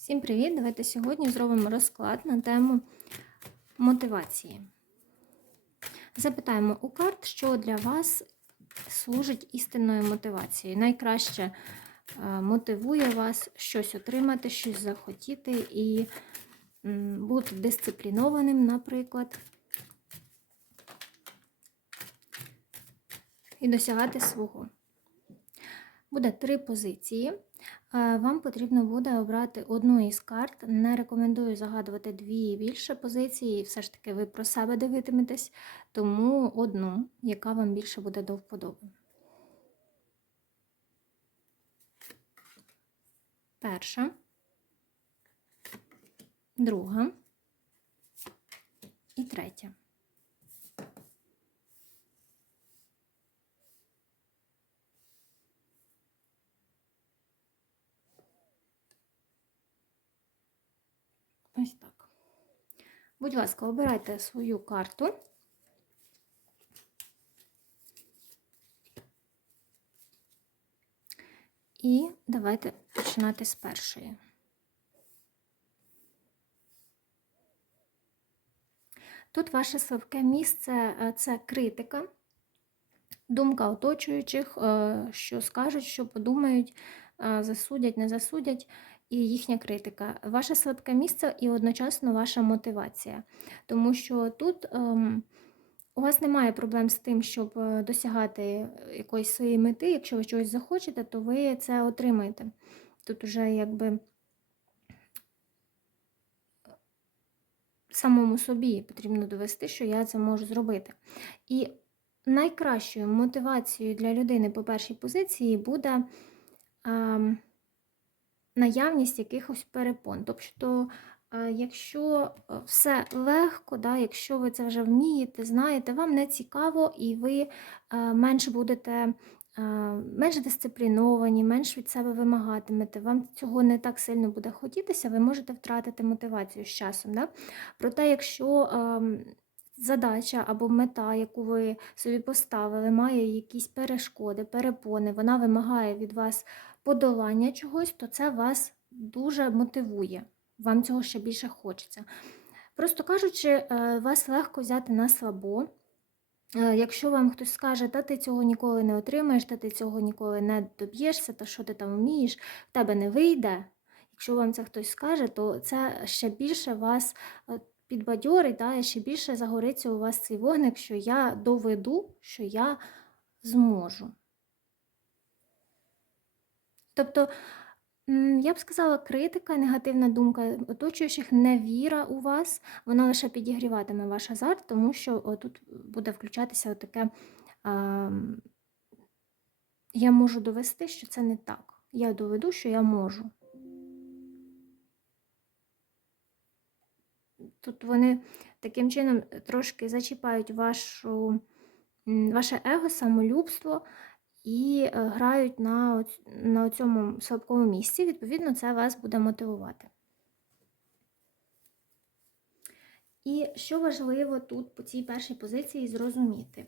Всім привіт! Давайте сьогодні зробимо розклад на тему мотивації. Запитаємо у карт, що для вас служить істинною мотивацією. Найкраще е, мотивує вас щось отримати, щось захотіти і бути дисциплінованим, наприклад, і досягати свого. Буде три позиції. Е, Вам потрібно буде обрати одну із карт. Не рекомендую загадувати дві і більше позицій. Все ж таки ви про себе дивитиметесь, тому одну, яка вам більше буде до вподоби. Перша, друга і третя. Ось так. Будь ласка, обирайте свою карту. І давайте починати з першої. Тут ваше слабке місце е, це критика, думка оточуючих, е, що скажуть, що подумають, е, засудять, не засудять і їхня критика. Ваше слабке місце і одночасно ваша мотивація. Тому що тут ем, у вас немає проблем з тим, щоб е, досягати якоїсь своєї мети. Якщо ви чогось захочете, то ви це отримаєте. Тут уже якби самому собі потрібно довести, що я це можу зробити. І найкращою мотивацією для людини по першій позиції буде. Ем, наявність якихось перепон. Тобто, е, якщо е, все легко, да, якщо ви це вже вмієте, знаєте, вам не цікаво і ви е, менше будете менш дисципліновані, менш від себе вимагатимете, вам цього не так сильно буде хотітися, ви можете втратити мотивацію з часом. Да? Проте, якщо задача або мета, яку ви собі поставили, має якісь перешкоди, перепони, вона вимагає від вас подолання чогось, то це вас дуже мотивує. Вам цього ще більше хочеться. Просто кажучи, е, вас легко взяти на слабо. Е, якщо вам хтось скаже, та ти цього ніколи не отримаєш, та ти цього ніколи не доб'єшся, та що ти там вмієш, в тебе не вийде. Якщо вам це хтось скаже, то це ще більше вас е, підбадьорить, і ще більше загориться у вас цей вогник, що я доведу, що я зможу. Тобто, я б сказала, критика, негативна думка оточуючих, невіра у вас, вона лише підігріватиме ваш азарт, тому що тут буде включатися таке я можу довести, що це не так. Я доведу, що я можу. Тут вони таким чином трошки зачіпають вашу, ваше его, самолюбство і е, грають на на цьому слабкому місці, відповідно, це вас буде мотивувати. І що важливо тут по цій першій позиції зрозуміти?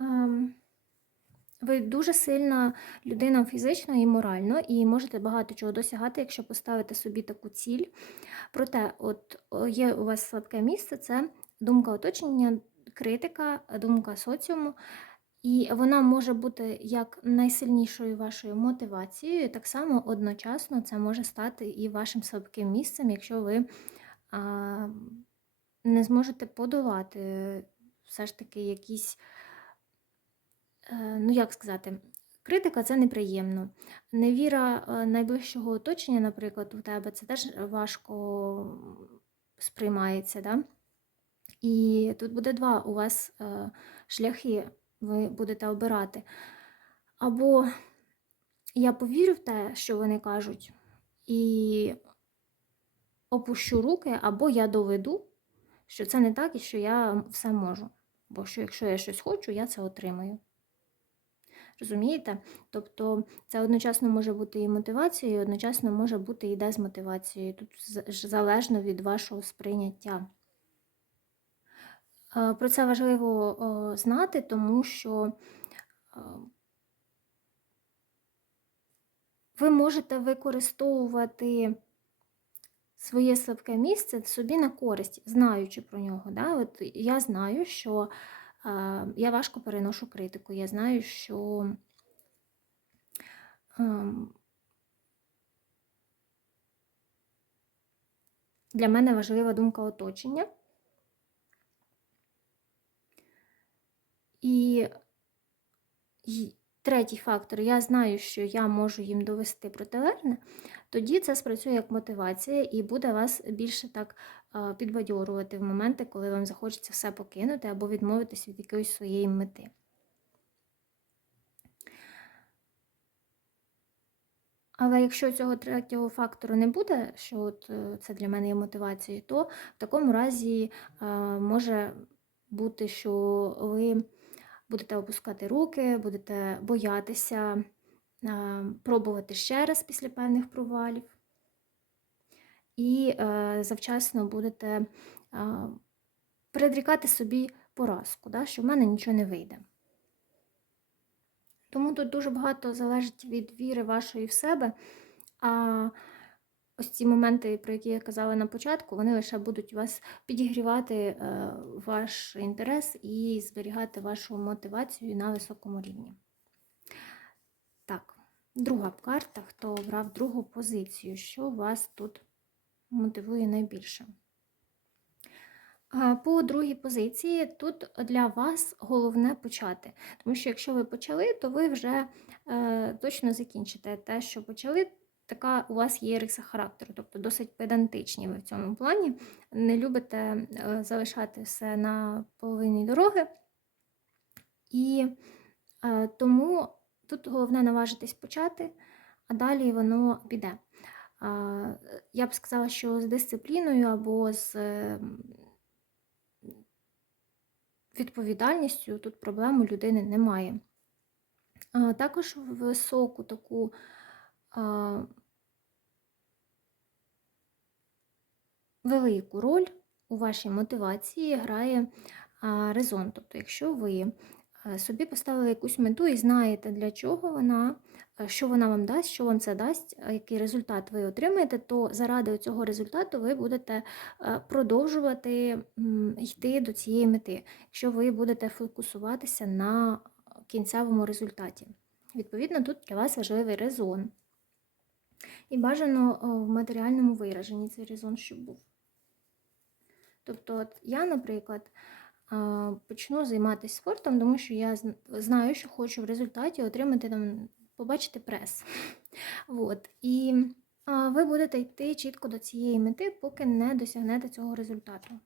Ем, ви дуже сильна людина фізично і морально, і можете багато чого досягати, якщо поставите собі таку ціль. Проте, от є у вас слабке місце це думка оточення, критика, думка соціуму. І вона може бути як найсильнішою вашою мотивацією, так само одночасно це може стати і вашим слабким місцем, якщо ви а, не зможете подолати все ж таки якісь, е, ну як сказати, критика це неприємно. Невіра е, найближчого оточення, наприклад, у тебе це теж важко сприймається. Да? І тут буде два у вас е, шляхи, ви будете обирати. Або я повірю в те, що вони кажуть, і опущу руки, або я доведу, що це не так і що я все можу. Бо що якщо я щось хочу, я це отримаю. Розумієте? Тобто це одночасно може бути і мотивацією, і одночасно може бути і дезмотивацією. Тут залежно від вашого сприйняття. Е, про це важливо знати, тому що ви можете використовувати своє слабке місце собі на користь, знаючи про нього. Да? От я знаю, що е, я важко переношу критику, я знаю, що е, для мене важлива думка оточення. І, третій фактор, я знаю, що я можу їм довести протилежне, тоді це спрацює як мотивація і буде вас більше так підбадьорувати в моменти, коли вам захочеться все покинути або відмовитись від якоїсь своєї мети. Але якщо цього третього фактору не буде, що от е, це для мене є мотивацією, то в такому разі е, може бути, що ви будете опускати руки, будете боятися пробувати ще раз після певних провалів, і е, завчасно будете предрікати собі поразку, да, що в мене нічого не вийде. Тому тут дуже багато залежить від віри вашої в себе. А ось ці моменти, про які я казала на початку, вони лише будуть вас підігрівати е, ваш інтерес і зберігати вашу мотивацію на високому рівні. Так, друга карта, хто обрав другу позицію, що вас тут мотивує найбільше? По другій позиції тут для вас головне почати. Тому що якщо ви почали, то ви вже е, точно закінчите те, що почали. Така у вас є риса характеру, тобто досить педантичні ви в цьому плані. Не любите е, залишати все на половині дороги. І е, тому тут головне наважитись почати, а далі воно піде. Я б сказала, що з дисципліною або з. Е, відповідальністю тут проблем у людини немає. Також високу таку велику роль у вашій мотивації грає резон. Тобто, якщо ви Е, собі поставили якусь мету і знаєте, для чого вона, е, що вона вам дасть, що вам це дасть, який результат ви отримаєте, то заради цього результату ви будете е, продовжувати йти до цієї мети, якщо ви будете фокусуватися на кінцевому результаті. Відповідно, тут для вас важливий резон. І бажано в матеріальному вираженні цей резон, щоб був. Тобто, от я, наприклад, почну займатися спортом, тому що я знаю, що хочу в результаті отримати там, побачити прес. От. І ви будете йти чітко до цієї мети, поки не досягнете цього результату.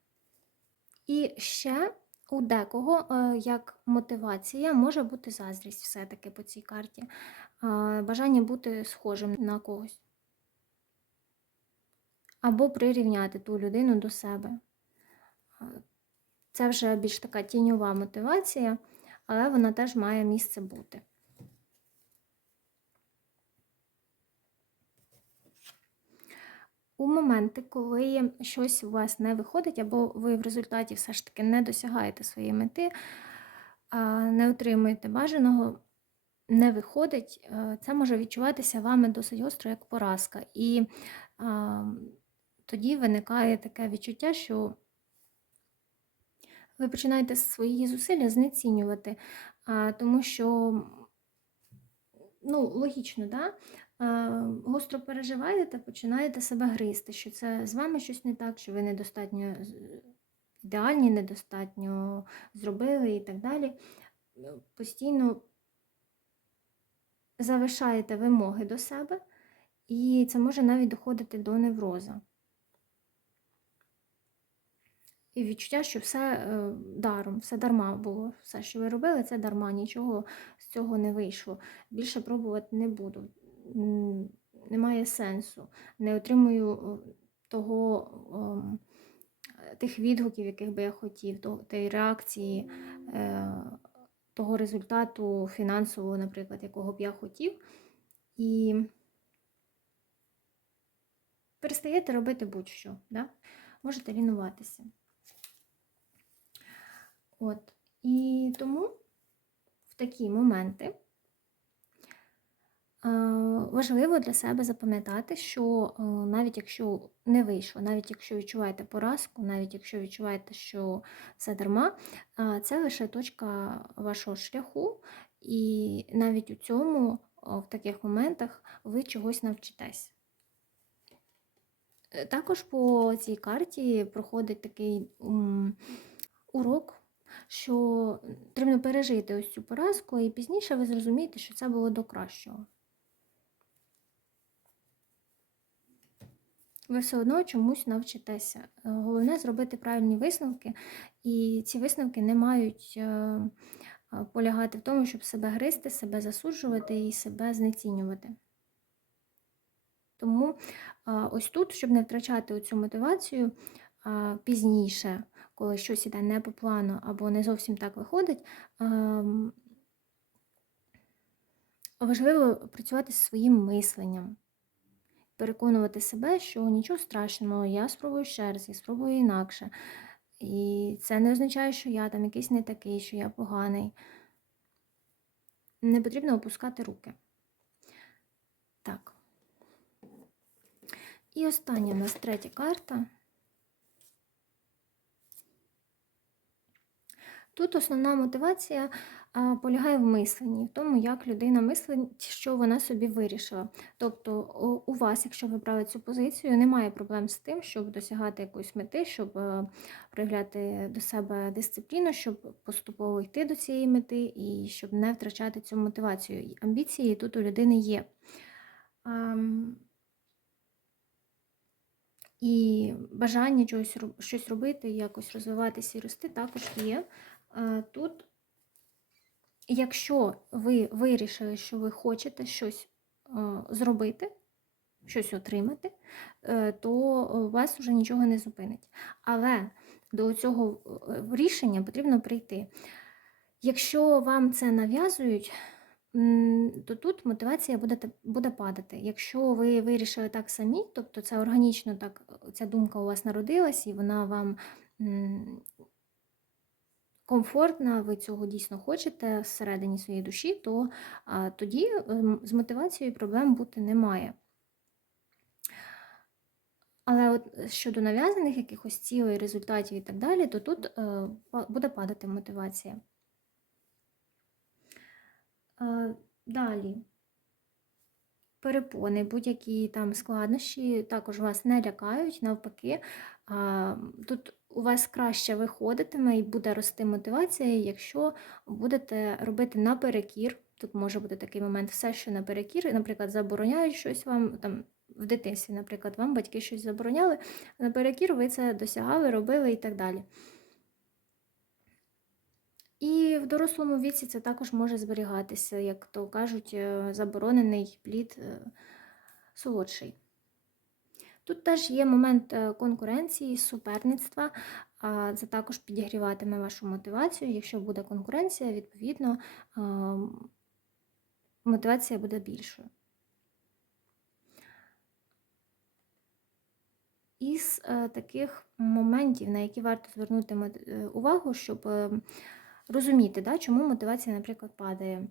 І ще у декого, е, як мотивація, може бути заздрість все-таки по цій карті. Бажання бути схожим на когось. Або прирівняти ту людину до себе. Це вже більш така тіньова мотивація, але вона теж має місце бути. У моменти, коли щось у вас не виходить, або ви в результаті все ж таки не досягаєте своєї мети, не отримуєте бажаного, не виходить, е, це може відчуватися вами досить гостро як поразка. І тоді виникає таке відчуття, що ви починаєте свої зусилля знецінювати, тому що, ну, логічно, да? Гостро переживаєте, починаєте себе гризти, що це з вами щось не так, що ви недостатньо ідеальні, недостатньо зробили і так далі. Постійно завишаєте вимоги до себе, і це може навіть доходити до невроза. І відчуття, що все е, даром, все дарма було. Все, що ви робили, це дарма, нічого з цього не вийшло. Більше пробувати не буду. Немає сенсу. Не отримую е, того, ем, тих відгуків, яких би я хотів, тієї реакції, е, того результату фінансового, наприклад, якого б я хотів. І перестаєте робити будь-що. Да? Можете лінуватися. От. І тому в такі моменти важливо для себе запам'ятати, що е, навіть якщо не вийшло, навіть якщо відчуваєте поразку, навіть якщо відчуваєте, що все дарма, це лише точка вашого шляху, і навіть у цьому, в таких моментах, ви чогось навчитесь. Е, Також по цій карті проходить такий урок, що потрібно пережити ось цю поразку, і пізніше ви зрозумієте, що це було до кращого. Ви все одно чомусь навчитеся. Е, Головне зробити правильні висновки, і ці висновки не мають е, е, полягати в тому, щоб себе гризти, себе засуджувати і себе знецінювати. Тому ось тут, щоб не втрачати оцю мотивацію пізніше, коли щось іде не по плану або не зовсім так виходить, ем, важливо працювати зі своїм мисленням, переконувати себе, що нічого страшного, я спробую ще раз, я спробую інакше. І це не означає, що я там якийсь не такий, що я поганий. Не потрібно опускати руки. Так. І остання у нас третя карта. Тут основна мотивація полягає в мисленні, в тому, як людина мислить, що вона собі вирішила. Тобто, у- вас, якщо ви брали цю позицію, немає проблем з тим, щоб досягати якоїсь мети, щоб е, проявляти до себе дисципліну, щоб поступово йти до цієї мети і щоб не втрачати цю мотивацію. І Амбіції тут у людини є. І бажання чогось, щось робити, якось розвиватися і рости також є. Е, Тут, якщо ви вирішили, що ви хочете щось е, зробити, щось отримати, е, то вас вже нічого не зупинить. Але до цього е, рішення потрібно прийти. Якщо вам це нав'язують, то тут мотивація буде, буде падати. Якщо ви вирішили так самі, тобто це органічно так, е, ця думка у вас народилась, і вона вам комфортна, ви цього дійсно хочете всередині своєї душі, то тоді ем, з мотивацією проблем бути не має. Але от щодо нав'язаних якихось цілей, результатів і так далі, то тут е, буде падати мотивація. Е, Далі. Перепони, будь-які там складнощі також вас не лякають, навпаки. Тут у вас краще виходитиме і буде рости мотивація, якщо будете робити наперекір. Тут може бути такий момент, все, що наперекір, наприклад, забороняють щось вам там в дитинстві, наприклад, вам батьки щось забороняли, наперекір ви це досягали, робили і так далі. І в дорослому віці це також може зберігатися, як то кажуть, е, заборонений плід е, солодший. Тут теж є момент е, конкуренції, суперництва, це також підігріватиме вашу мотивацію. Якщо буде конкуренція, відповідно мотивація буде більшою. Із е, таких моментів, на які варто звернути е, увагу, щоб розуміти, да, чому мотивація, наприклад, падає.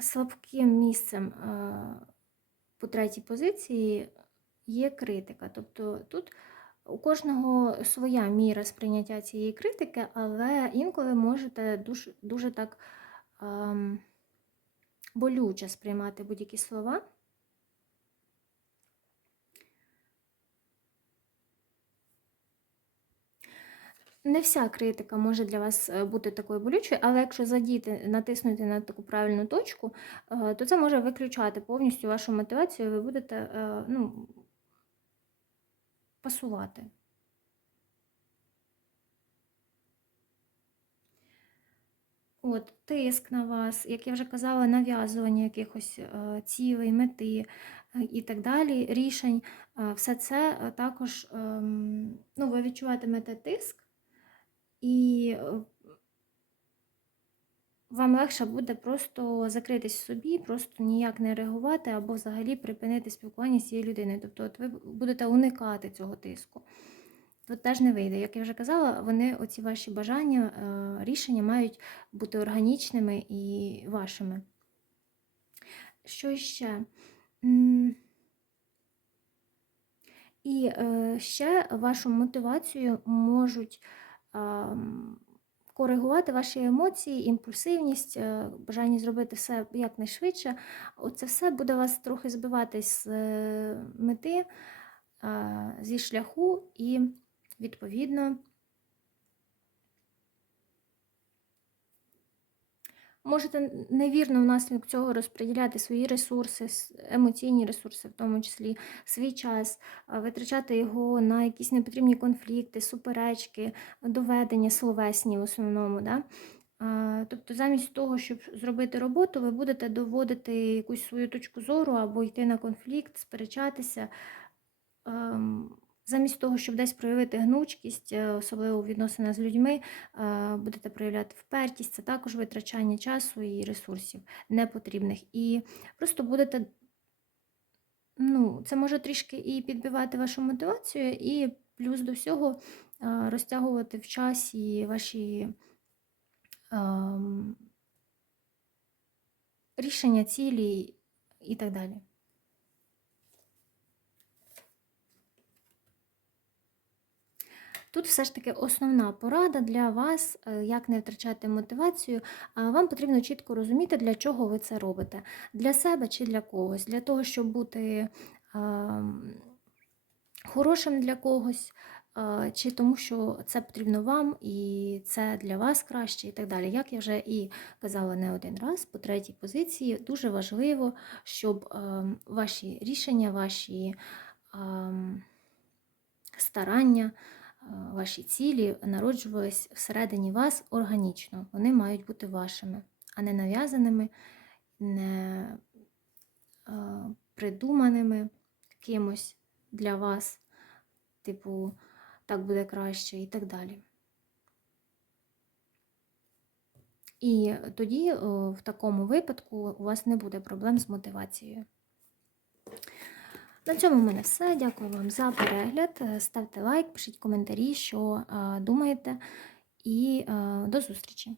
Слабким місцем по третій позиції є критика. Тобто тут у кожного своя міра сприйняття цієї критики, але інколи можете дуже, дуже так ем, болюче сприймати будь-які слова. Не вся критика може для вас е, бути такою болючою, але якщо задіти, натиснути на таку правильну точку, е, то це може виключати повністю вашу мотивацію, ви будете е, ну, пасувати. От, тиск на вас, як я вже казала, нав'язування якихось цілей, мети і так далі, рішень. Все це також ем, ну, ви відчуватимете тиск, і е, вам легше буде просто закритись в собі, просто ніяк не реагувати або взагалі припинити спілкування з цією людиною. Тобто от ви будете уникати цього тиску. Тут теж не вийде. Як я вже казала, вони, оці ваші бажання, е, рішення мають бути органічними і вашими. що ще? І е, ще вашу мотивацію можуть коригувати ваші емоції, імпульсивність, е, бажання зробити все якнайшвидше. Оце все буде вас трохи збивати з е, мети, зі шляху, і, відповідно, можете невірно внаслідок цього розподіляти свої ресурси, емоційні ресурси, в тому числі свій час, витрачати його на якісь непотрібні конфлікти, суперечки, доведення словесні в основному. Да? Тобто, замість того, щоб зробити роботу, ви будете доводити якусь свою точку зору або йти на конфлікт, сперечатися. Замість того, щоб десь проявити гнучкість, е, особливо у з людьми, е, будете проявляти впертість, це також витрачання часу і ресурсів непотрібних. І просто будете, ну, це може трішки і підбивати вашу мотивацію, і плюс до всього е, розтягувати в часі ваші ем, рішення, цілі і так далі. Тут все ж таки основна порада для вас, е, як не втрачати мотивацію. Вам потрібно чітко розуміти, для чого ви це робите. Для себе чи для когось. Для того, щоб бути хорошим для когось, чи тому, що це потрібно вам і це для вас краще, і так далі. Як я вже і казала не один раз, по третій позиції дуже важливо, щоб ем, ваші рішення, ваші старання, ваші цілі народжувались всередині вас органічно. Вони мають бути вашими, а не нав'язаними, не е, придуманими кимось для вас, типу, так буде краще і так далі. І тоді в такому випадку у вас не буде проблем з мотивацією. На цьому в мене все. Дякую вам за перегляд. Е, Ставте лайк, пишіть коментарі, що е, думаєте, і е, до зустрічі!